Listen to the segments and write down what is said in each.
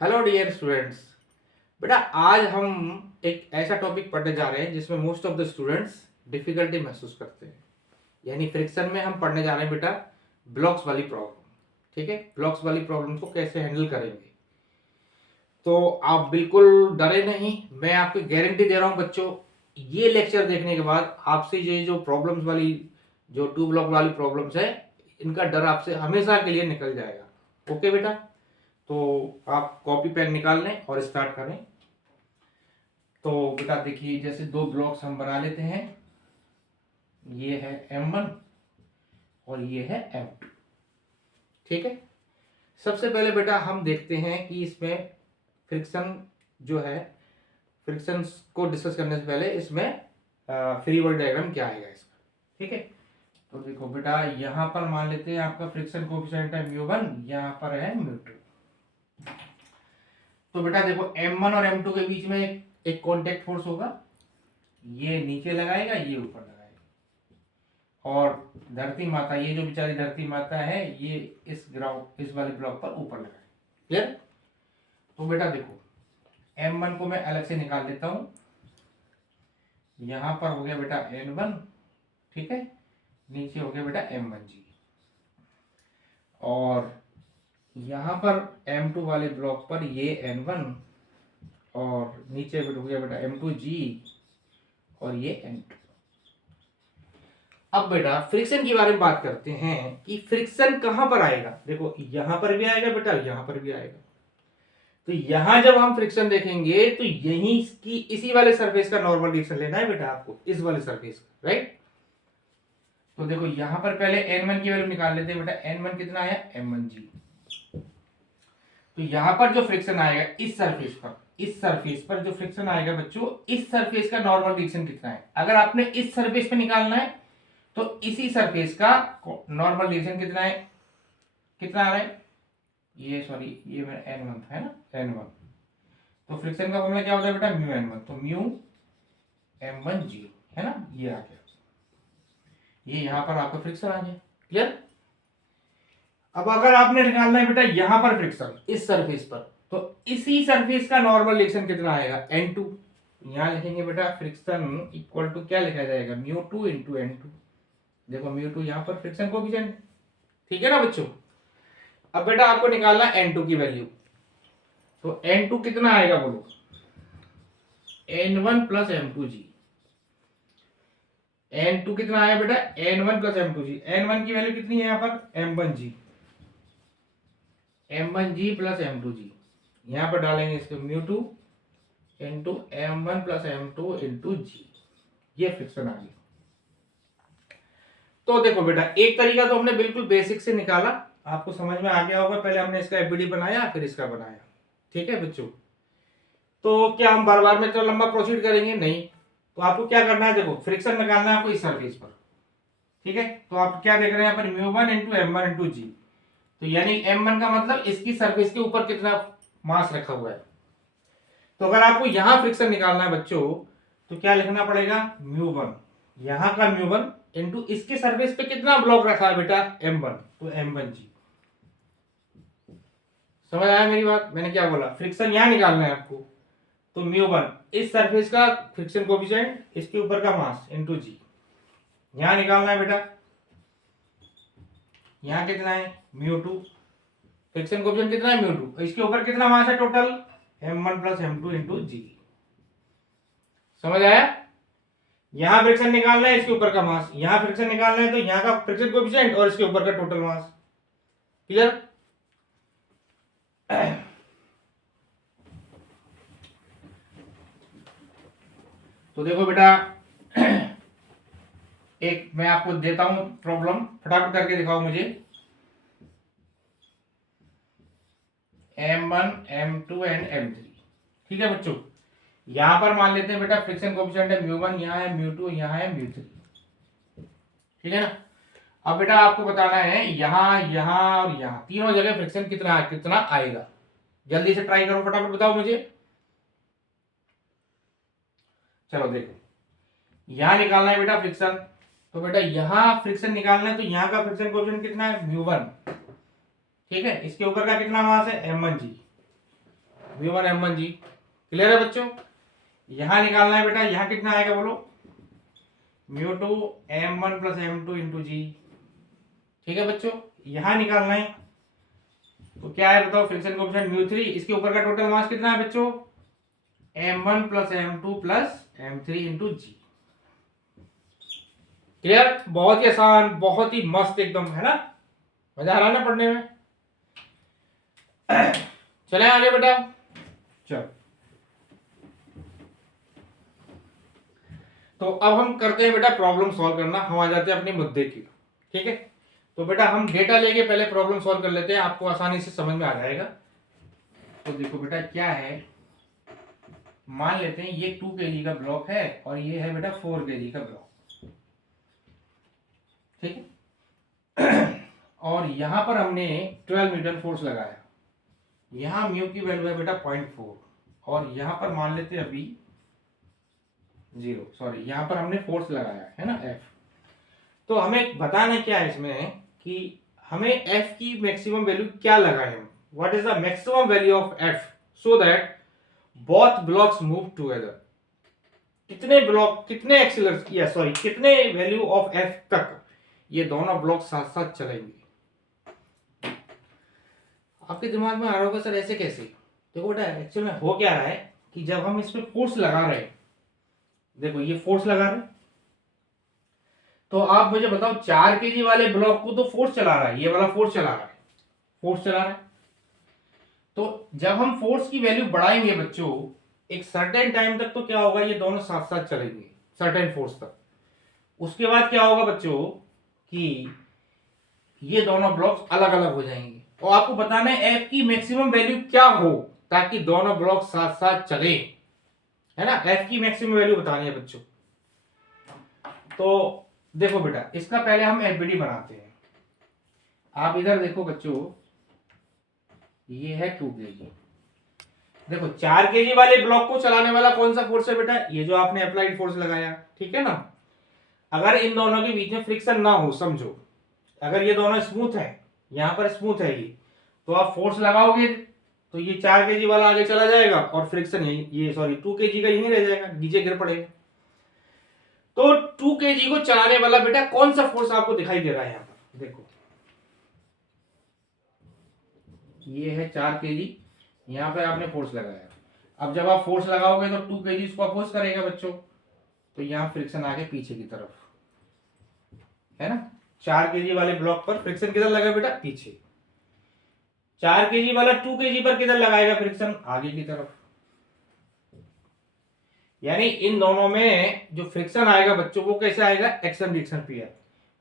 Hello dear students. बेटा आज हम एक ऐसा टॉपिक पढ़ने जा रहे हैं जिसमें most of the students difficulty महसूस करते हैं। यानी फ्रिक्शन में हम पढ़ने जा रहे हैं बेटा ब्लॉक्स वाली प्रॉब्लम। ठीक है, ब्लॉक्स वाली प्रॉब्लम को कैसे हैंडल करेंगे। तो आप बिल्कुल डरे नहीं, मैं आपको गारंटी दे रहा हूँ बच्चों, ये लेक्चर देखने के बाद आपसे ये जो प्रॉब्लम्स वाली जो टू ब्लॉक वाली प्रॉब्लम्स है इनका डर आपसे हमेशा के लिए निकल जाएगा। ओके बेटा, तो आप कॉपी पेन निकाल लें और स्टार्ट करें। तो बेटा देखिए, जैसे दो ब्लॉक्स हम बना लेते हैं, ये है M1 और ये है M2। ठीक है, सबसे पहले बेटा हम देखते हैं कि इसमें फ्रिक्शन जो है, फ्रिक्शन को डिस्कस करने से पहले इसमें फ्री बॉडी डायग्राम क्या आएगा इसका। ठीक है, तो देखो बेटा यहां पर मान लेते हैं आपका फ्रिक्शन कोएफिशिएंट है μ1, यहां पर है μ2। तो बेटा देखो M1 और M2 के बीच में एक कांटेक्ट फोर्स होगा, ये नीचे लगाएगा ये ऊपर लगाएगा, और धरती माता, ये जो बेचारी धरती माता है ये इस ग्राउंड इस वाले ब्लॉक पर ऊपर लगाएगा। क्लियर। तो बेटा देखो M1 को मैं अलग से निकाल देता हूं, यहां पर हो गया बेटा N1, ठीक है, नीचे हो गया बेटा M1G, और यहां पर M2 वाले ब्लॉक पर ये N1 और नीचे हो गया बेटा M2G और ये N2। अब बेटा फ्रिक्शन के बारे में बात करते हैं कि फ्रिक्शन कहां पर आएगा। देखो यहां पर भी आएगा बेटा, यहां पर भी आएगा। तो यहां जब हम फ्रिक्शन देखेंगे तो यही की इसी वाले सरफेस का नॉर्मल रिएक्शन लेना है बेटा आपको, इस वाले सरफेस का, राइट। तो देखो यहां पर पहले N1 की वैल्यू निकाल लेते हैं बेटा, N1 कितना आया M1G। तो यहां पर जो फ्रिक्शन आएगा इस सरफेस पर जो फ्रिक्शन आएगा बच्चों, इस सरफेस का नॉर्मल रिएक्शन कितना है। अगर आपने इस सरफेस पे निकालना है तो इसी सरफेस का नॉर्मल रिएक्शन कितना है, कितना आ रहा है, ये सॉरी ये मेरा N1 था, है ना, N1। तो फ्रिक्शन का फॉर्मूला क्या होता है बेटा, म्यू N1, तो म्यू M1G, है ना, ये आ गया, ये यहां पर आपका फ्रिक्शन आ गया। क्लियर। अब अगर आपने निकालना है बेटा यहां पर फ्रिक्शन इस सरफेस पर, तो इसी सरफेस का नॉर्मल रिएक्शन कितना आएगा, N2। यहां लिखेंगे बेटा फ्रिक्शन इक्वल टू क्या लिखा जाएगा, μ2 इंटू N2। देखो μ2 यहां पर फ्रिक्शन कोएफिशिएंट, ठीक है ना बच्चों। अब बेटा आपको निकालना N2 की वैल्यू, तो N2 कितना आएगा बोलो, N1 प्लस M2G। N2 कितना आया बेटा, N1 प्लस M2G। N1 की वैल्यू कितनी है यहाँ पर, M1G, M1G प्लस M2G। यहां पर डालेंगे इसको μ2 into M1 plus M2 into G, ये फ्रिक्शन आ गया। तो देखो बेटा एक तरीका तो हमने बिल्कुल बेसिक से निकाला, आपको समझ में आ गया होगा। पहले हमने इसका एफबीडी बनाया फिर इसका बनाया, ठीक है बच्चों। तो क्या हम बार बार में इतना लंबा प्रोसीड करेंगे, नहीं। तो आपको क्या करना है, देखो फ्रिक्शन निकालना है आपको इस सरफेस पर, ठीक है। तो आप क्या देख रहे हैं यहाँ पर μ1 इंटू M1 इंटू G। तो यानी M1 का मतलब इसकी सरफेस के ऊपर कितना मास रखा हुआ है। तो अगर आपको यहां फ्रिक्शन निकालना है बच्चों, तो क्या लिखना पड़ेगा, μ1, यहां का μ1 इंटू इसके सरफेस पे कितना ब्लॉक रखा है बेटा, M1, तो M1G। समझ आया मेरी बात, मैंने क्या बोला, फ्रिक्शन यहां निकालना है आपको, तो μ1 इस सरफेस का फ्रिक्शन कोएफिशिएंट, इसके ऊपर का मास इंटू G, यहां निकालना है बेटा। यहां कितना है μ2, फ्रिक्शन कोएफिशिएंट कितना है μ2, इसके ऊपर कितना मास है total, M1 plus M2 into G। समझ आया। यहां फ्रिक्शन निकालना है, इसके ऊपर का मास, यहां फ्रिक्शन निकालना है तो यहां का फ्रिक्शन कोएफिशिएंट और इसके ऊपर का टोटल मास। क्लियर। तो देखो बेटा एक मैं आपको देता हूं प्रॉब्लम, फटाफट करके दिखाओ मुझे। M1 M2 एंड M3, ठीक है बच्चों। यहां पर मान लेते हैं बेटा फ्रिक्शन कोएफिशिएंट है μ1, यहां है μ2, यहां है μ3, ठीक है ना। अब बेटा आपको बताना है यहां यहां और यहां तीनों जगह फ्रिक्शन कितना कितना आएगा। जल्दी से ट्राई करो, फटाफट बताओ मुझे। चलो देखो यहां निकालना है बेटा फ्रिक्शन, तो बेटा यहां फ्रिक्शन निकालना है तो यहां का फ्रिक्शन कोएफिशिएंट कितना है, μ1, ठीक है। इसके ऊपर का कितना मास है, M1G। V1 M1G। क्लियर है बच्चों? यहां निकालना है बेटा, यहां कितना आएगा बोलो, μ2 M1 + M2 × G। ठीक है बच्चों, यहां निकालना है तो क्या है बताओ, फ्रिक्शन कोएफिशिएंट μ3, इसके ऊपर का टोटल मास कितना है बच्चों, M1 + M2 + M3 × G। Clear? बहुत ही आसान, बहुत ही मस्त एकदम, है ना? मजा आ रहा है ना पढ़ने में? चले आगे बेटा, चलो। तो अब हम करते हैं बेटा प्रॉब्लम सॉल्व करना, हम आ जाते हैं अपने मुद्दे की। ठीक है, तो बेटा हम डेटा लेके पहले प्रॉब्लम सॉल्व कर लेते हैं, आपको आसानी से समझ में आ जाएगा। तो देखो बेटा क्या है, मान लेते हैं ये 2 kg का ब्लॉक है और ये है बेटा 4 kg का ब्लॉक। ठीक है, और यहां पर हमने 12 न्यूटन फोर्स लगाया, यहां म्यू की वैल्यू है बेटा 0.4 और यहां पर मान लेते हैं अभी 0, सॉरी यहां पर हमने फोर्स लगाया है ना F। तो हमें बताना क्या है इसमें कि हमें F की मैक्सिमम वैल्यू क्या लगाए हम, what is the maximum value of F so that both blocks move together. कितने ब्लॉक, कितने एक्सीलरेशन, या सॉरी कितने वैल्यू ऑफ F तक ये दोनों ब्लॉक साथ साथ चलेंगे। आपके दिमाग में आ रहा होगा सर ऐसे कैसे? देखो बेटा एक्चुअल में हो क्या रहा है कि जब हम इस पे फोर्स लगा रहे हैं, देखो ये फोर्स लगा रहे हैं, तो आप मुझे बताओ 4 kg वाले ब्लॉक को तो फोर्स चला रहा है, ये वाला फोर्स चला रहा है, फोर्स चला रहा है। तो जब हम फोर्स की वैल्यू बढ़ाएंगे बच्चों एक सर्टेन टाइम तक, तो क्या होगा, ये दोनों साथ साथ चलेंगे सर्टेन फोर्स तक। उसके बाद क्या होगा बच्चों कि ये दोनों ब्लॉक्स अलग अलग हो जाएंगे, और आपको बताना है F की मैक्सिमम वैल्यू क्या हो ताकि दोनों ब्लॉक साथ साथ चले, है ना? F की मैक्सिमम वैल्यू बतानी है बच्चों। तो देखो बेटा इसका पहले हम एफबीडी बनाते हैं। आप इधर देखो बच्चों, ये है 2 kg। देखो 4 kg वाले ब्लॉक को चलाने वाला कौन सा फोर्स है बेटा, ये जो आपने अप्लाइड फोर्स लगाया, ठीक है ना? अगर इन दोनों के बीच में फ्रिक्शन ना हो, समझो अगर ये दोनों स्मूथ है, यहां पर स्मूथ है ये, तो आप फोर्स लगाओगे तो ये 4 kg वाला आगे चला जाएगा और फ्रिक्शन ये सॉरी 2 kg का यहीं रह जाएगा, नीचे गिर पड़ेगा। तो 2 kg को चलाने वाला बेटा कौन सा फोर्स आपको दिखाई दे रहा है यहां पर, देखो ये है 4 kg, यहां पर आपने फोर्स लगाया। अब जब आप फोर्स लगाओगे तो 2 kg इसको अपोज करेगा बच्चों, तो यहां फ्रिक्शन आगे पीछे की तरफ, है ना? 4 kg वाले ब्लॉक पर फ्रिक्शन किधर लगा बेटा, पीछे। 4 kg वाला 2 kg पर किधर लगाएगा फ्रिक्शन, आगे की तरफ। यानी इन दोनों में जो फ्रिक्शन आएगा बच्चों वो कैसे आएगा, एक्शन रिएक्शन पेयर।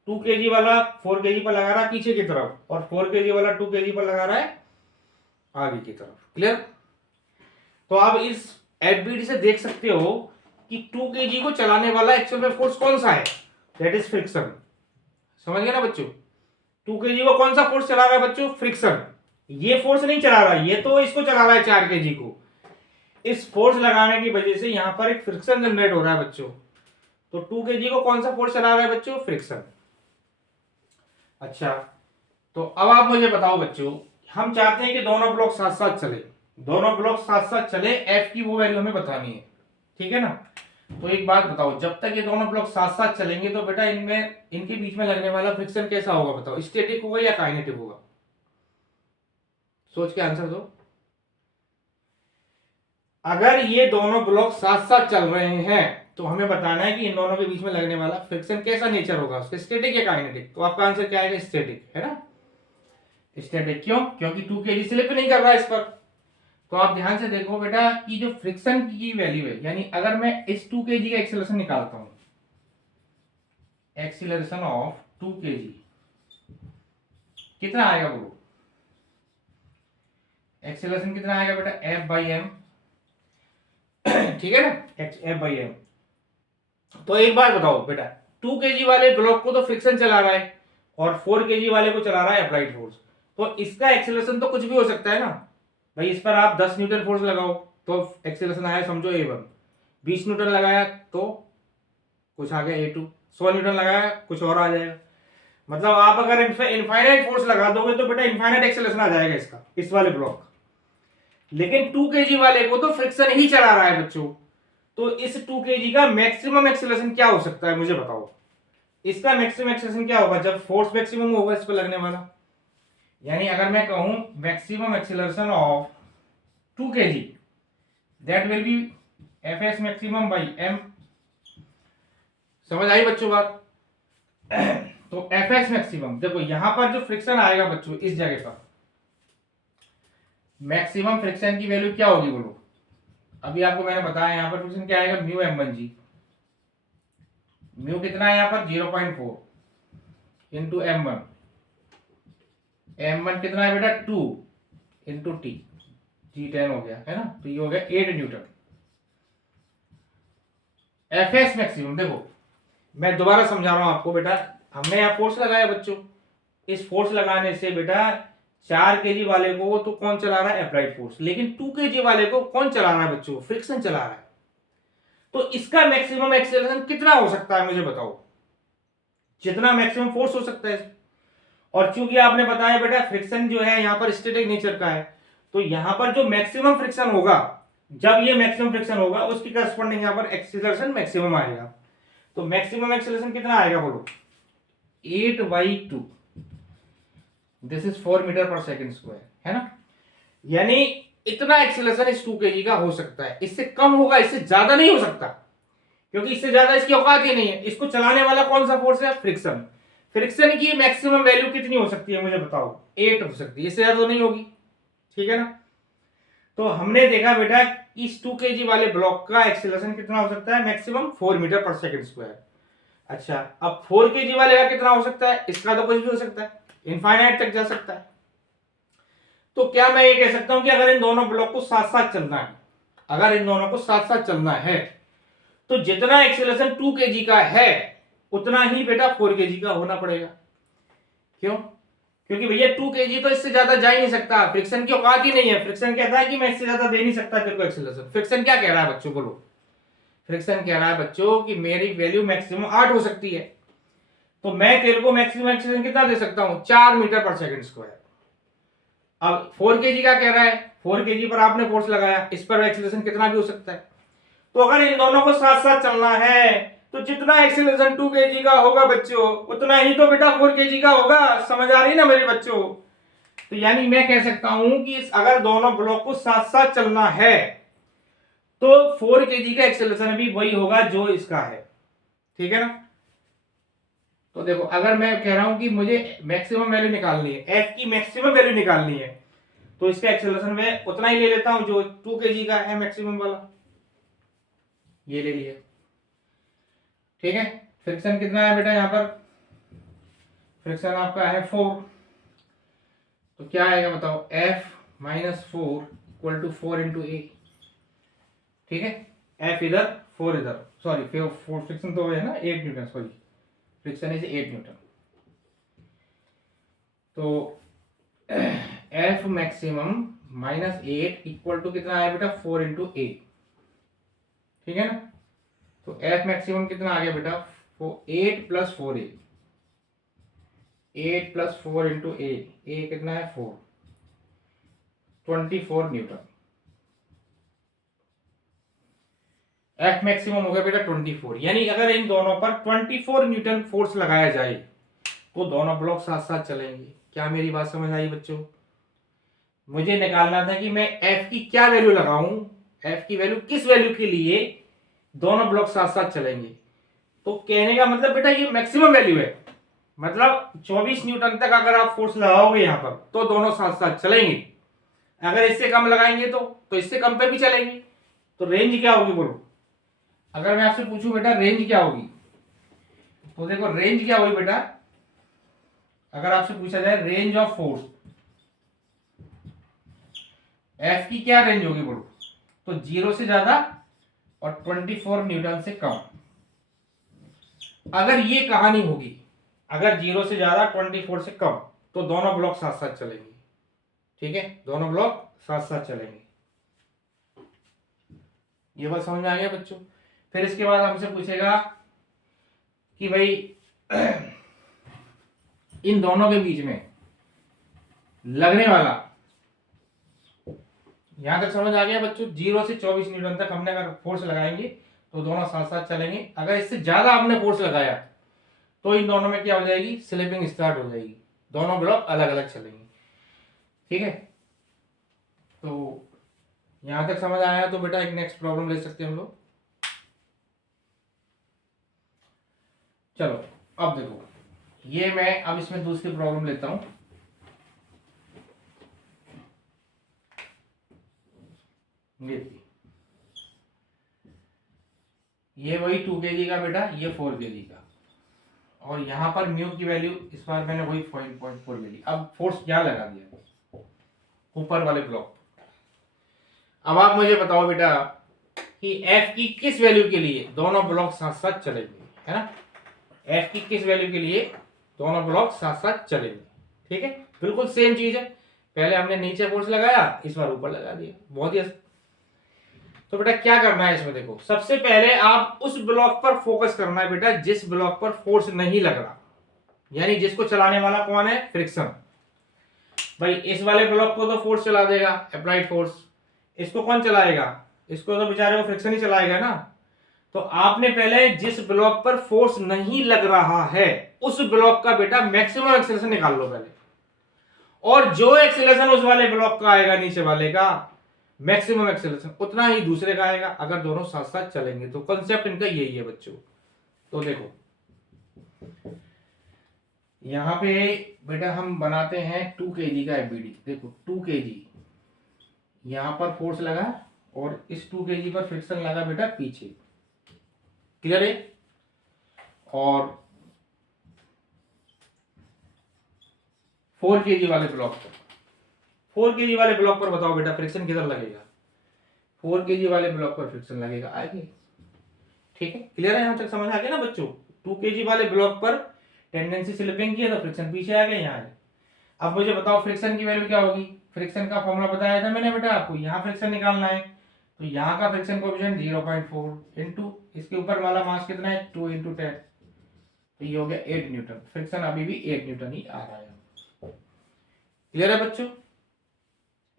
2 kg वाला 4 kg पर लगा रहा है पीछे की तरफ, और 4 kg वाला 2 kg पर लगा रहा है आगे की तरफ। क्लियर? तो आप इस एफबीडी से देख सकते हो कि 2 kg को चलाने वाला एक्चुअल में फोर्स कौन सा है, दैट इज फ्रिक्शन। समझ गए ना बच्चों? 2 kg को कौन सा फोर्स चला रहा है बच्चों, फ्रिक्शन। ये फोर्स नहीं चला रहा, ये तो इसको चला रहा है 4 kg को। इस फोर्स लगाने की वजह से यहां पर एक फ्रिक्शन जनरेट हो रहा है बच्चों। तो 2 kg को कौन सा फोर्स चला रहा है बच्चों, फ्रिक्शन। अच्छा, तो अब आप मुझे बताओ बच्चों, हम चाहते हैं कि दोनों ब्लॉक साथ साथ चले, दोनों ब्लॉक साथ साथ चले, एफ की वो वैल्यू हमें बतानी है, ठीक है ना? तो एक बात बताओ, जब तक ये दोनों ब्लॉक साथ साथ चलेंगे तो बेटा इनमें, इनके बीच में लगने वाला फ्रिक्शन कैसा होगा बताओ, स्टैटिक होगा या काइनेटिक होगा? सोच के आंसर दो। अगर ये दोनों ब्लॉक साथ साथ चल रहे हैं तो हमें बताना है कि इन दोनों के बीच में लगने वाला फ्रिक्शन कैसा नेचर होगा उसका, स्टैटिक या काइनेटिक। तो आपका आंसर क्या आएगा, स्टैटिक, है ना? स्टैटिक क्यों, क्योंकि 2 kg स्लिप नहीं कर रहा है इस पर। तो आप ध्यान से देखो बेटा कि जो फ्रिक्शन की वैल्यू है, यानी अगर मैं इस 2 kg का एक्सीलरेशन निकालता हूं, एक्सीलरेशन ऑफ 2 kg कितना आएगा बोलो, एक्सीलरेशन कितना आएगा बेटा, F/m, ठीक है ना, F/m। तो एक बात बताओ बेटा, 2 kg वाले ब्लॉक को तो फ्रिक्शन चला रहा है और 4 kg वाले को चला रहा है अप्लाइड फोर्स, तो इसका एक्सीलरेशन तो कुछ भी हो सकता है ना भाई। इस पर आप 10 न्यूटन फोर्स लगाओ तो एक्सीलरेशन आया समझो A1, 20 न्यूटन लगाया तो कुछ आ गया A2, 100 न्यूटन लगाया कुछ और आ जाएगा। मतलब आप अगर इनफाइनाइट फोर्स लगा दोगे तो बेटा इनफाइनाइट एक्सीलरेशन आ जाएगा इसका, इस वाले ब्लॉक। लेकिन 2 kg वाले को तो फ्रिक्शन ही चला रहा है बच्चों। तो इस 2 kg का मैक्सिमम एक्सीलरेशन क्या हो सकता है मुझे बताओ। इसका मैक्सिमम एक्सीलरेशन क्या होगा जब फोर्स मैक्सिमम होगा इस पर लगने वाला। यानी अगर मैं कहूं maximum acceleration of 2 kg that will be Fs maximum by m। समझ आई बच्चों बात। तो Fs मैक्सिमम देखो यहां पर जो फ्रिक्शन आएगा बच्चों इस जगह पर मैक्सिमम फ्रिक्शन की वैल्यू क्या होगी बोलो। अभी आपको मैंने बताया यहां पर फ्रिक्शन क्या आएगा म्यू m1g। म्यू कितना है यहां पर 0.4 इंटू m1। m1 कितना है बेटा 2 इंटू टी G10 हो गया है ना। तो ये हो गया 8 न्यूटन। Fs मैक्सिमम देखो मैं दोबारा समझा रहा हूं आपको बेटा। हमने यहाँ फोर्स लगाया बच्चों। इस फोर्स लगाने से बेटा 4 kg वाले को तो कौन चला रहा है अप्लाइड फोर्स, लेकिन 2 kg वाले को कौन चला रहा है बच्चों फ्रिक्शन चला रहा है। तो इसका मैक्सिमम एक्सेलरेशन कितना हो सकता है मुझे बताओ। जितना मैक्सिमम फोर्स हो सकता है। और चूंकि आपने बताया बेटा फ्रिक्शन जो है यहाँ पर स्टैटिक नेचर का है, तो यहाँ पर जो मैक्सिमम फ्रिक्शन होगा जब ये मैक्सिमम फ्रिक्शन होगा उसकी करस्पॉन्डिंग यहाँ पर एक्सीलरेशन मैक्सिमम आएगा। तो मैक्सिमम एक्सीलरेशन कितना आएगा बोलो 8/2। दिस इज 4 मीटर पर सेकंड स्क्वायर है ना। यानी इतना एक्सीलरेशन इस 2 kg का हो सकता है। इससे कम होगा, इससे ज्यादा नहीं हो सकता, क्योंकि इससे ज्यादा इसकी औकात ही नहीं है। इसको चलाने वाला कौन सा फोर्स है फ्रिक्शन। फ्रिक्शन की मैक्सिमम वैल्यू कितनी हो सकती है मुझे बताओ 8 हो सकती है, इससे ज्यादा तो नहीं होगी। ठीक है ना। तो हमने देखा बेटा इस 2 kg वाले ब्लॉक का एक्सीलरेशन कितना हो सकता है मैक्सिमम 4 मीटर पर सेकंड स्क्वायर। अच्छा अब 4 kg वाले का कितना हो सकता है, इसका तो कुछ भी हो सकता है, इनफाइनाइट तक जा सकता है। तो क्या मैं ये कह सकता हूं कि अगर इन दोनों ब्लॉक को साथ साथ चलना है, अगर इन दोनों को साथ साथ चलना है तो जितना एक्सीलरेशन 2 kg का है उतना ही बेटा 4 kg का होना पड़ेगा। क्यों? क्योंकि भैया 2 kg तो इससे ज्यादा जा ही नहीं सकता, फ्रिक्शन की औकात ही नहीं है। फ्रिक्शन कहता है कि मैं इससे ज्यादा दे नहीं सकता तेरे को एक्सीलरेशन। फ्रिक्शन क्या कह रहा है बच्चों बोलो। फ्रिक्शन कह रहा है बच्चों कि मेरी वैल्यू मैक्सिमम 8 हो सकती है, तो मैं तेरे को मैक्सिमम एक्सीलरेशन कितना दे सकता हूं 4 मीटर पर सेकंड स्क्वायर। अब 4 kg का कह रहा है, 4 kg पर आपने फोर्स लगाया, इस पर एक्सीलरेशन कितना भी हो सकता है। तो अगर इन दोनों को साथ साथ चलना है तो जितना एक्सीलरेशन 2 kg का होगा बच्चों उतना ही तो बेटा 4 kg का होगा। समझ आ रही ना मेरे बच्चों। तो यानी मैं कह सकता हूं कि अगर दोनों ब्लॉक को साथ साथ चलना है तो 4 kg का एक्सीलरेशन भी वही होगा जो इसका है। ठीक है ना। तो देखो अगर मैं कह रहा हूं कि मुझे मैक्सिमम वैल्यू निकालनी है, एफ की मैक्सिमम वैल्यू निकालनी है, तो इसका एक्सेलरेशन मैं उतना ही ले लेता हूं जो 2 kg का है मैक्सिमम वाला, ये ले लिया। ठीक है। फ्रिक्शन कितना है बेटा यहां पर, फ्रिक्शन आपका है 4। तो क्या आएगा बताओ F - 4 इक्वल टू 4 इंटू ए। ठीक है। F इधर 4 इधर, सॉरी 4 फ्रिक्शन तो है ना 8 Newton, sorry friction is 8 Newton. तो F मैक्सिमम -8 इक्वल टू कितना आया बेटा 4 इंटू ए। ठीक है ना। तो F मैक्सिमम कितना आ गया बेटा 8 + 4a, 8 + 4 इंटू ए कितना है 4, 24 न्यूटन। F मैक्सिमम हो गया बेटा 24। यानी अगर इन दोनों पर 24 न्यूटन फोर्स लगाया जाए तो दोनों ब्लॉक साथ साथ चलेंगे। क्या मेरी बात समझ आई बच्चों। मुझे निकालना था कि मैं F की क्या वैल्यू लगाऊं, F की वैल्यू किस वैल्यू के लिए दोनों ब्लॉक साथ साथ चलेंगे। तो कहने का मतलब बेटा ये मैक्सिमम वैल्यू है, मतलब 24 न्यूटन तक अगर आप फोर्स लगाओगे यहां पर तो दोनों साथ साथ चलेंगे। अगर इससे कम लगाएंगे तो इससे कम पे भी चलेंगे। तो रेंज क्या होगी बोलो। अगर मैं आपसे पूछूं बेटा रेंज क्या होगी, तो देखो रेंज क्या होगी बेटा। अगर आपसे पूछा जाए रेंज ऑफ फोर्स, एफ की क्या रेंज होगी बोलो। तो 0 से ज्यादा और 24 न्यूटन से कम। अगर ये कहानी होगी, अगर 0 से ज्यादा 24 से कम, तो दोनों ब्लॉक साथ साथ चलेंगे। ठीक है, दोनों ब्लॉक साथ साथ चलेंगे। ये बात समझ में आ गया बच्चों। फिर इसके बाद हमसे पूछेगा कि भाई इन दोनों के बीच में लगने वाला यहां तक समझ आ गया बच्चों? 0 से 24 न्यूटन तक हमने अगर फोर्स लगाएंगे तो दोनों साथ साथ चलेंगे। अगर इससे ज्यादा आपने फोर्स लगाया तो इन दोनों में क्या हो जाएगी? स्लिपिंग स्टार्ट हो जाएगी, दोनों ब्लॉक अलग अलग चलेंगे। ठीक है, तो यहां तक समझ आया तो बेटा एक नेक्स्ट प्रॉब्लम ले सकते हैं हम लोग। चलो अब देखो, ये मैं अब इसमें दूसरी प्रॉब्लम लेता हूं। ये वही 2 kg का बेटा, ये 4 kg का, और यहां पर म्यू की वैल्यू इस बार मैंने वही 0.4 ले ली। अब फोर्स क्या लगा दिया ऊपर वाले ब्लॉक। अब आप मुझे बताओ बेटा कि F की किस वैल्यू के लिए दोनों ब्लॉक साथ साथ चलेंगे, है ना? F की किस वैल्यू के लिए दोनों ब्लॉक साथ साथ चलेंगे। ठीक है, बिल्कुल सेम चीज है, पहले हमने नीचे फोर्स लगाया, इस बार ऊपर लगा दिया, बहुत ही। तो बेटा क्या करना है इसमें? देखो, सबसे पहले आप उस ब्लॉक पर फोकस करना है बेटा जिस ब्लॉक पर फोर्स नहीं लग रहा, यानी जिसको चलाने वाला कौन है? फ्रिक्शन। भाई इस वाले ब्लॉक को तो फोर्स चला देगा, अप्लाइड फोर्स। इसको कौन चलाएगा? इसको तो बेचारे को फ्रिक्शन ही चलाएगा ना। तो आपने पहले जिस ब्लॉक पर फोर्स नहीं लग रहा है उस ब्लॉक का बेटा मैक्सिमम एक्सेलरेशन निकाल लो पहले, और जो एक्सेलरेशन उस वाले ब्लॉक का आएगा, नीचे वाले का मैक्सिमम एक्सेलरेशन, उतना ही दूसरे का आएगा अगर दोनों साथ साथ चलेंगे। तो कॉन्सेप्ट इनका यही है बच्चों। तो देखो यहां पे बेटा हम बनाते हैं 2 kg का एफबीडी। देखो 2 kg यहां पर फोर्स लगा और इस 2 kg पर फ्रिक्शन लगा बेटा पीछे, क्लियर है? और 4 kg वाले ब्लॉक पर, 4 kg वाले ब्लॉक पर बताओ बेटा फ्रिक्शन किधर लगेगा? 4 kg वाले ब्लॉक पर फ्रिक्शन लगेगा आगे। ठीक है, क्लियर है? यहां तक समझ आ गया ना बच्चों? 2 kg वाले ब्लॉक पर टेंडेंसी स्लिपिंग की है तो फ्रिक्शन पीछे आ गया यहाँ। अब मुझे बताओ फ्रिक्शन की वैल्यू क्या होगी? फ्रिक्शन का फॉर्मूला बताया था मैंने बेटा आपको, यहाँ फ्रिक्शन निकालना है तो यहाँ का फ्रिक्शन कोएफिशिएंट 0.4 इनटू इसके ऊपर वाला मास कितना है? 2 × 10, तो ये हो गया 8 न्यूटन। फ्रिक्शन अभी भी 8 न्यूटन ही आ रहा है। क्लियर है बच्चों?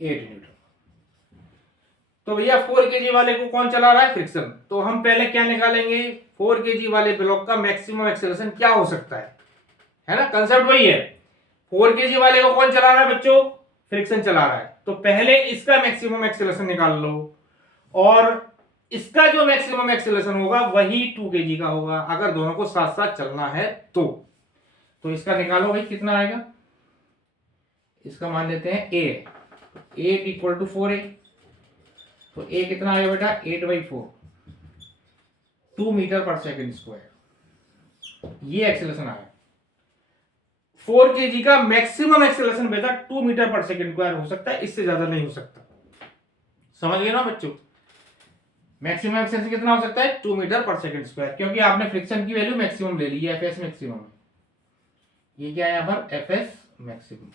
8 न्यूटन। तो भैया 4 kg वाले को कौन चला रहा है? फ्रिक्शन। तो हम पहले क्या निकालेंगे? 4 kg वाले ब्लॉक का मैक्सिमम एक्सेलरेशन क्या हो सकता है ना? कंसेप्ट वही है। 4 kg वाले को कौन चला रहा है बच्चों? फ्रिक्शन चला रहा है। तो पहले इसका मैक्सिमम एक्सेलरेशन निकाल लो, और इसका जो मैक्सिमम एक्सेलरेशन होगा वही 2 kg का होगा अगर दोनों को साथ साथ चलना है तो इसका निकालो भाई, कितना आएगा? इसका मान लेते हैं a, a equal to 4a, तो a कितना आएगा बेटा? 8/4, 2 मीटर पर सेकेंड स्क्वायर। ये एक्सेलरेशन आया। 4 kg का मैक्सिमम एक्सेलरेशन बेटा 2 मीटर पर सेकेंड स्क्वायर हो सकता है, इससे ज्यादा नहीं हो सकता। समझ गए ना बच्चों? मैक्सिमम एक्सेलरेशन कितना हो सकता है? 2 मीटर पर सेकेंड स्क्वायर, क्योंकि आपने फ्रिक्शन की वैल्यू मैक्सिमम ले ली है, एफएस मैक्सिमम है। ये क्या है यहाँ पर? FS maximum.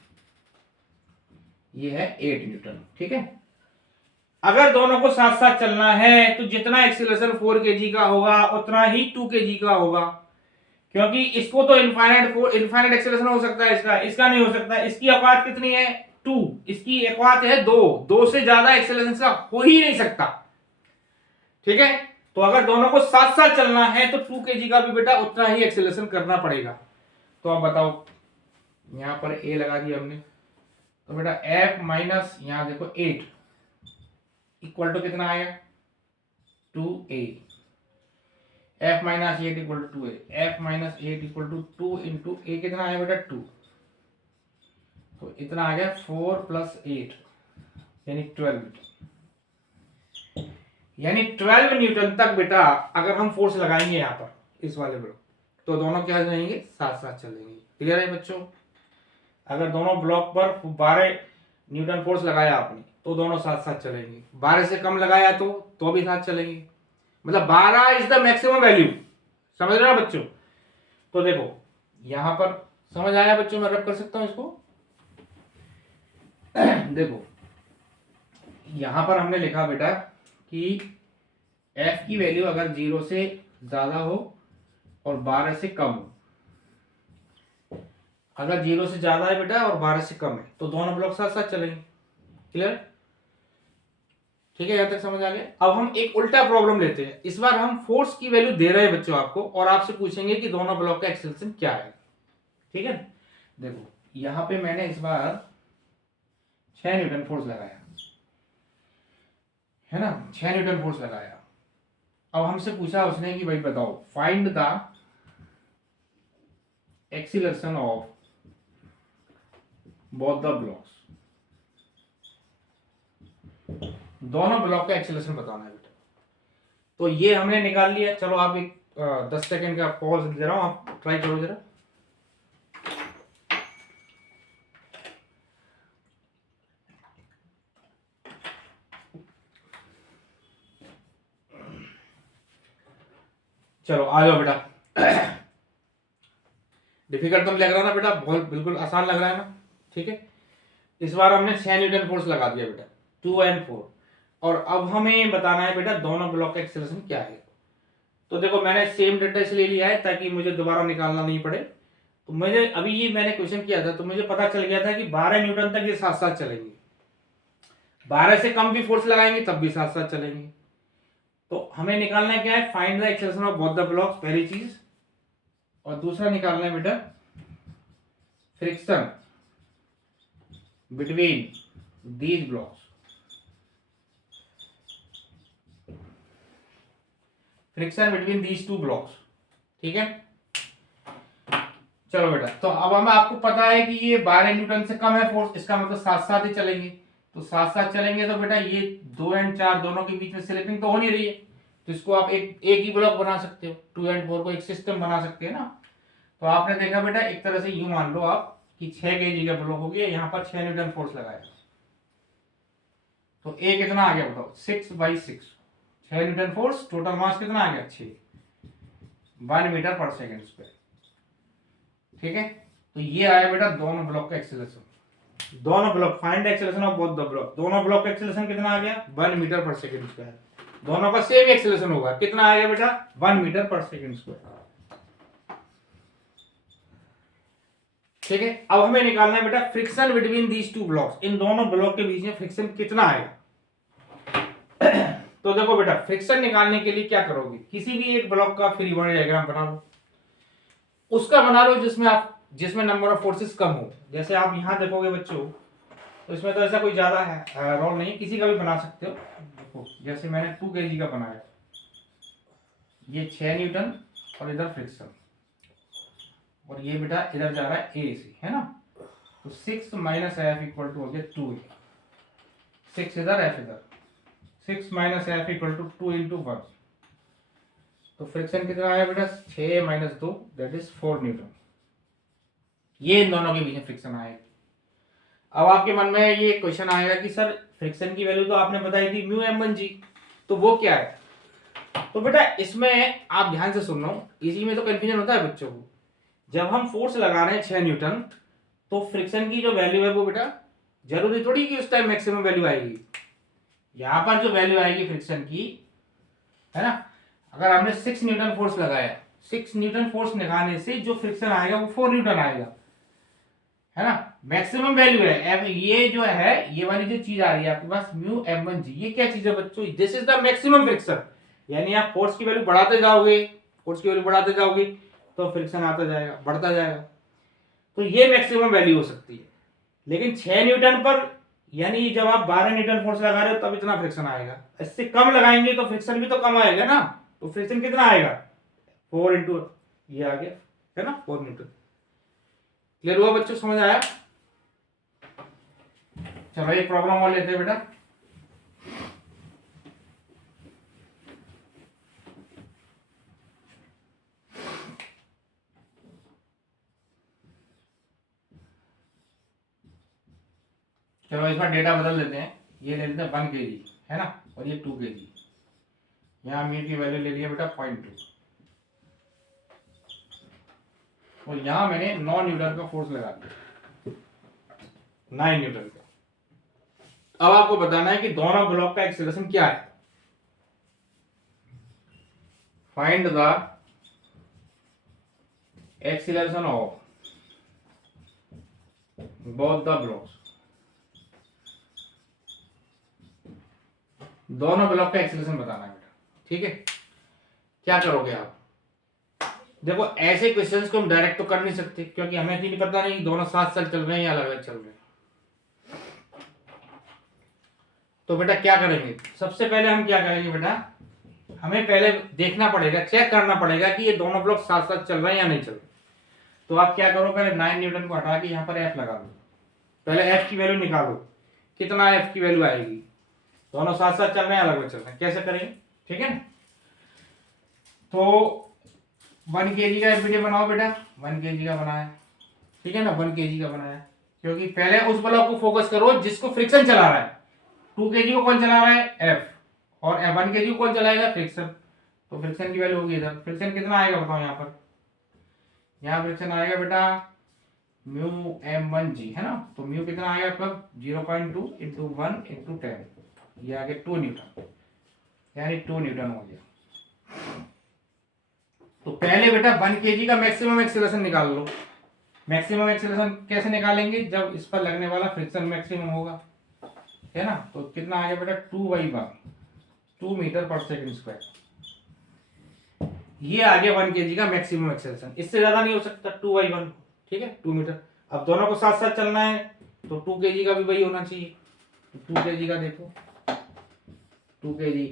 ये है 8 न्यूटन। ठीक है, अगर दोनों को साथ साथ चलना है तो जितना एक्सीलरेशन 4 kg का होगा उतना ही 2 kg का होगा, क्योंकि इसको तो इनफाइनाइट एक्सीलरेशन हो सकता है, इसका नहीं हो सकता। इसकी औकात कितनी है? 2, इसकी औकात है 2 से ज्यादा एक्सीलरेशन का हो ही नहीं सकता। ठीक है, तो अगर दोनों को साथ साथ चलना है तो 2 kg का भी बेटा उतना ही एक्सीलरेशन करना पड़ेगा। तो अब बताओ, यहां पर a लगा दिया हमने, तो बेटा f माइनस यहां देखो 8 इक्वल टू कितना आएगा? 2a। f minus 8 equal to 2a, f minus 8 equal to 2 into a कितना आया बेटा? 2, तो इतना आ गया 4 + 8 यानी 12 न्यूटन। यानी 12 न्यूटन तक बेटा अगर हम फोर्स लगाएंगे यहाँ पर इस वाले ब्लॉक, तो दोनों क्या रहेंगे? साथ साथ चलेंगे। क्लियर है बच्चों? अगर दोनों ब्लॉक पर 12 न्यूटन फोर्स लगाया आपने तो दोनों साथ साथ चलेंगे, 12 से कम लगाया तो भी साथ चलेंगे। मतलब 12 इज द मैक्सिमम वैल्यू। समझ रहे हो बच्चों? तो देखो यहां पर समझ आया बच्चों? मैं रब कर सकता हूं इसको। देखो यहां पर हमने लिखा बेटा कि f की वैल्यू अगर 0 से ज्यादा हो और 12 से कम हो, अगर 0 से ज्यादा है बेटा और 12 से कम है तो दोनों ब्लॉक साथ साथ चलेंगे। क्लियर? ठीक है, यहाँ तक समझ आ गया। अब हम एक उल्टा प्रॉब्लम लेते हैं। इस बार हम फोर्स की वैल्यू दे रहे हैं बच्चों आपको, और आपसे पूछेंगे कि दोनों ब्लॉक का एक्सेलरेशन क्या है। ठीक है, देखो यहाँ पे मैंने इस बार 6 न्यूटन फोर्स लगाया है ना, 6 न्यूटन फोर्स लगाया। अब हमसे पूछा उसने कि भाई बताओ, find the acceleration of both the blocks. दोनों ब्लॉक का एक्सीलरेशन बताना है बेटा। तो ये हमने निकाल लिया। चलो आप एक 10 सेकेंड का पॉज दे रहा हूं, आप ट्राई करो जरा। चलो आ जाओ बेटा। डिफिकल्ट तो लग रहा है ना बेटा, बहुत बिल्कुल आसान लग रहा है ना। ठीक है, इस बार हमने 6 न्यूटन फोर्स लगा दिया बेटा, 2 and 4। और अब हमें बताना है बेटा दोनों ब्लॉक का एक्सेलरेशन क्या है। तो देखो मैंने सेम डेटा इसलिए लिया है ताकि मुझे दोबारा निकालना नहीं पड़े। तो मुझे अभी ये मैंने क्वेश्चन किया था तो मुझे पता चल गया था कि 12 न्यूटन तक ये साथ साथ चलेंगे, 12 से कम भी फोर्स लगाएंगे तब भी साथ साथ चलेंगे। तो हमें निकालना क्या है, find the acceleration of both the blocks, पहली चीज। और दूसरा निकालना है बेटा friction between these blocks, friction between these two blocks. ठीक है, चलो बेटा। तो अब हमें आपको पता है कि ये 12 न्यूटन से कम है फोर्स, इसका मतलब साथ साथ ही चलेंगे। तो साथ साथ चलेंगे तो बेटा ये 2 and 4 दोनों के बीच में स्लिपिंग तो हो नहीं रही है, तो इसको आप एक ही ब्लॉक बना सकते हो, 2 and 4 को एक सिस्टम बना सकते हैं ना। तो आपने देखा बेटा, एक तरह से यूं मान लो आप कि 6 kg का ब्लॉक हो गया, यहाँ पर 6 न्यूटन फोर्स लगाया, तो ए कितना आ गया बताओ, 6/6। 6 न्यूटन फोर्स, टोटल मास कितना आ गया 6, 1 मीटर पर सेकेंड स्क्वायर। ठीक है, तो ये आया बेटा दोनों ब्लॉक का एक्सेलरेशन। दोनों block, find acceleration of both the block. दोनों ब्लॉक का एक्सेलरेशन कितना आ गया, 1 मीटर पर सेकेंड स्क्वायर। दोनों का सेम एक्सेलरेशन होगा, कितना आएगा बेटा, 1 मीटर पर सेकेंड स्क्वायर। ठीक है, अब हमें निकालना है बेटा friction between these two blocks, इन दोनों ब्लॉक के बीच में फ्रिक्शन कितना आएगा। तो देखो बेटा, फ्रिक्शन निकालने के लिए क्या करोगे, किसी भी एक ब्लॉक का फ्री बॉडी डायग्राम बना लो, उसका बना लो जिसमें नंबर ऑफ फोर्सेस कम हो। जैसे आप यहां देखोगे बच्चों, तो इसमें तो ऐसा कोई ज्यादा है रोल नहीं, किसी का भी बना सकते हो। देखो जैसे मैंने 2 kg का बनाया, ये 6 न्यूटन और इधर फ्रिक्शन, और ये बेटा इधर जा रहा है ए से, है ना। तो 6 माइनस एफ इक्वल टू हो गया 2, 6 इधर एफ इधर, 6 minus F equal to 2 into 1। तो फ्रिक्शन कितना आया बेटा, 6 माइनस 2 दैट इज 4 न्यूटन। ये इन दोनों के बीच में फ्रिक्शन आएगा। अब आपके मन में ये क्वेश्चन आएगा कि सर फ्रिक्शन की वैल्यू तो आपने बताई थी म्यू m1g, तो वो क्या है। तो बेटा इसमें आप ध्यान से सुन लो, इसी में तो कंफ्यूजन होता है बच्चों को। जब हम फोर्स लगा रहे हैं 6 न्यूटन, तो फ्रिक्शन की जो वैल्यू है वो बेटा जरूरी थोड़ी कि उस टाइम मैक्सिमम वैल्यू आएगी। यहां पर जो वैल्यू आएगी फ्रिक्शन की, है ना, अगर हमने 6 न्यूटन फोर्स लगाया, 6 न्यूटन फोर्स लगाने से जो फ्रिक्शन आएगा वो 4 न्यूटन आएगा, है ना, मैक्सिमम वैल्यू है। ये जो है, ये वाली जो चीज आ रही है आपके पास म्यू m1g, ये क्या चीज है बच्चों, this is the maximum friction. यानी आप फोर्स की वैल्यू बढ़ाते जाओगे, फोर्स की वैल्यू बढ़ाते जाओगे तो फ्रिक्शन आता जाएगा, बढ़ता जाएगा। तो ये मैक्सिमम वैल्यू हो सकती है। लेकिन 6 न्यूटन पर, यानी जब आप 12 न्यूटन फोर्स लगा रहे हो तब इतना फ्रिक्शन आएगा, इससे कम लगाएंगे तो फ्रिक्शन भी तो कम आएगा ना। तो फ्रिक्शन कितना आएगा, 4 इंटू ये आ गया, है ना, 4 न्यूटन। क्लियर हुआ बच्चों, समझ आया। चलो एक प्रॉब्लम और लेते हैं बेटा। चलो इस बार डेटा बदल देते हैं, ये ले लेते हैं 1 kg, है ना, और ये 2 kg। यहाँ मीट की वैल्यू ले लिया बेटा 0.2, और यहाँ मैंने 9 न्यूटन का फोर्स लगा दिया, 9 न्यूटन का। अब आपको बताना है कि दोनों ब्लॉक का एक्सेलरेशन क्या है। Find the acceleration of both the blocks. दोनों ब्लॉक का एक्सेलरेशन बताना है बेटा, ठीक है। क्या करोगे आप, देखो ऐसे क्वेश्चंस को हम डायरेक्ट तो कर नहीं सकते क्योंकि हमें नहीं पता नहीं दोनों साथ साथ चल रहे हैं या अलग अलग चल रहे हैं। तो बेटा क्या करेंगे, सबसे पहले हम क्या करेंगे बेटा, हमें पहले देखना पड़ेगा, चेक करना पड़ेगा कि ये दोनों ब्लॉक साथ साथ चल रहे हैं या नहीं चल रहे। तो आप क्या करो, पहले 9 न्यूटन को हटा के यहाँ पर एफ लगा दो, पहले एफ की वैल्यू निकालो, कितना एफ की वैल्यू आएगी, दोनों साथ साथ चल रहे हैं अलग अलग चल रहे हैं, कैसे करेंगे, ठीक है। तो 1 kg का एफबीडी बनाओ बेटा, 1 kg का बनाया, ठीक है ना, 1 kg का बनाया, क्योंकि पहले उस ब्लॉक को फोकस करो जिसको फ्रिक्शन चला रहा है। 2 kg को कौन चला रहा है, एफ, और 1 kg को कौन चलाएगा, फ्रिक्शन। तो फ्रिक्शन की वैल्यू होगी इधर, फ्रिक्शन कितना आएगा बताओ, यहाँ फ्रिक्शन आएगा बेटा म्यू m1g, है ना। तो म्यू कितना आएगा आपका 0.2 इंटू 1 इंटू 10, ये आगे 2 न्यूटन, यानी 2 न्यूटन हो गया। तो पहले बेटा 1 kg का मैक्सिमम एक्सीलरेशन निकाल लो। मैक्सिमम एक्सीलरेशन कैसे निकालेंगे, जब इस पर लगने वाला फ्रिक्शन मैक्सिमम होगा, है ना। तो कितना आ गया बेटा 2/1, 2 मीटर पर सेकंड स्क्वायर, ये आ गया 1 kg का मैक्सिमम एक्सीलरेशन। इससे ज्यादा नहीं हो सकता 2/1, ठीक है, 2 मीटर। अब दोनों को साथ साथ चलना है तो 2 kg का भी वही होना चाहिए। तो 2 kg का देखो, 2 kg,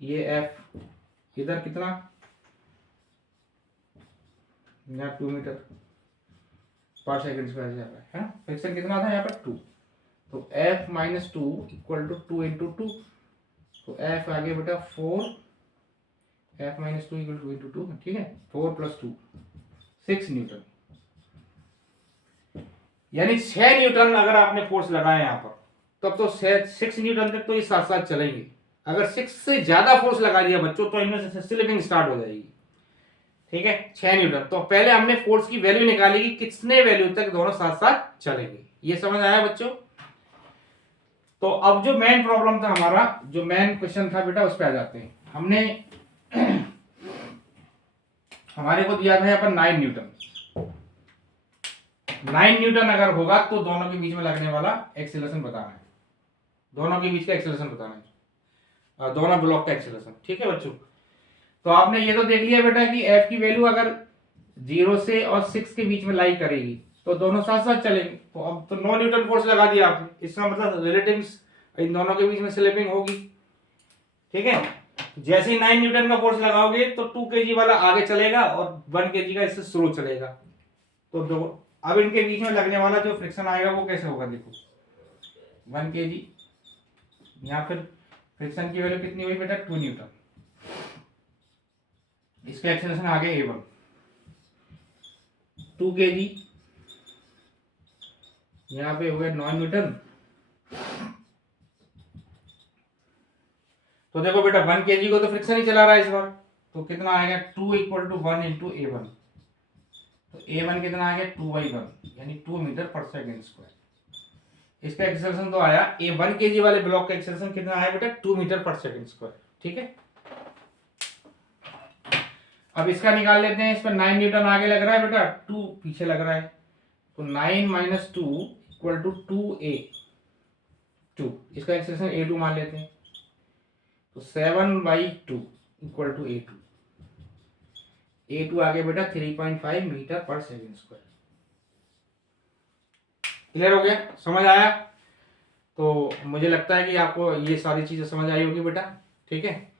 ये एफ, इधर कितना, यहाँ 2 मीटर पर सेकंड स्क्वायर जा रहा है ना। फ्रिक्शन कितना था यहाँ पर 2, तो F minus 2 equal to 2 into 2, तो एफ आ गया बेटा 4, F minus 2 equal to 2 into 2, ठीक है, 4 प्लस 2 6 न्यूटन, यानी 6 न्यूटन अगर आपने फोर्स लगाया यहाँ पर, तब तो 6 न्यूटन तक तो ये साथ साथ चलेंगे। अगर 6 से ज्यादा फोर्स लगा दिया बच्चों तो इनमें से स्लिपिंग स्टार्ट हो जाएगी, ठीक है। 6 न्यूटन, तो पहले हमने फोर्स की वैल्यू निकाली कि कितने वैल्यू तक दोनों साथ साथ चलेंगे, ये समझ आया बच्चों। तो अब जो मेन प्रॉब्लम था हमारा, जो मेन क्वेश्चन था बेटा, उस पर आ जाते हैं। हमने हमारे को दिया था यहाँ पर 9 न्यूटन, 9 न्यूटन अगर होगा तो दोनों के बीच में लगने वाला एक्सीलरेशन बताना है, दोनों के बीच का एक्सीलरेशन बताना है, दोनों ब्लॉक का एक्सीलरेशन, ठीक है बच्चों। तो आपने ये तो देख लिया बेटा कि एफ की वैल्यू अगर 0 से और 6 के बीच में लाई करेगी तो दोनों साथ साथ चलेंगे। तो अब तो 9 न्यूटन फोर्स लगा दिया आपने, इसका मतलब रिलेटिव्स इन दोनों के बीच में स्लिपिंग होगी, ठीक है। जैसे ही 9 न्यूटन का फोर्स लगाओगे तो 2 kg वाला आगे चलेगा और 1 kg का इससे स्लो चलेगा। तो अब इनके बीच में लगने वाला जो फ्रिक्शन आएगा वो कैसे होगा, देखो 1 kg, यहाँ फिर फ्रिक्शन की वैल्यू कितनी हुई बेटा 2 न्यूटन, इसका एक्सेलरेशन आ गया A1, 2 kg, यहाँ पे हो गया 9 न्यूटन। तो देखो बेटा 1 kg को तो फ्रिक्शन ही चला रहा है इस बार, तो कितना आएगा 2 इक्वल टू 1 इंटू A1, तो A1 कितना आ गया 2/1, यानी 2 मीटर पर सेकंड स्क्वायर। इसका एक्सेलरेशन तो आया, A1 kg वाले ब्लॉक का एक्सेलरेशन कितना आया बेटा 2 मीटर पर सेकंड स्क्वायर, ठीक है। अब इसका निकाल लेते हैं, इस पर 9 न्यूटन आगे लग रहा है बेटा, 2 पीछे लग रहा है, तो 9 माइनस 2 इक्वल टू 2A2, इसका एक्सेलरेशन A2 मान लेते हैं, तो 7/2 इक्वल टू A2, A2 आगे बेटा 3.5 मीटर पर सेकंड स्क्वायर। क्लियर हो गया, समझ आया। तो मुझे लगता है कि आपको ये सारी चीजें समझ आई होगी बेटा, ठीक है।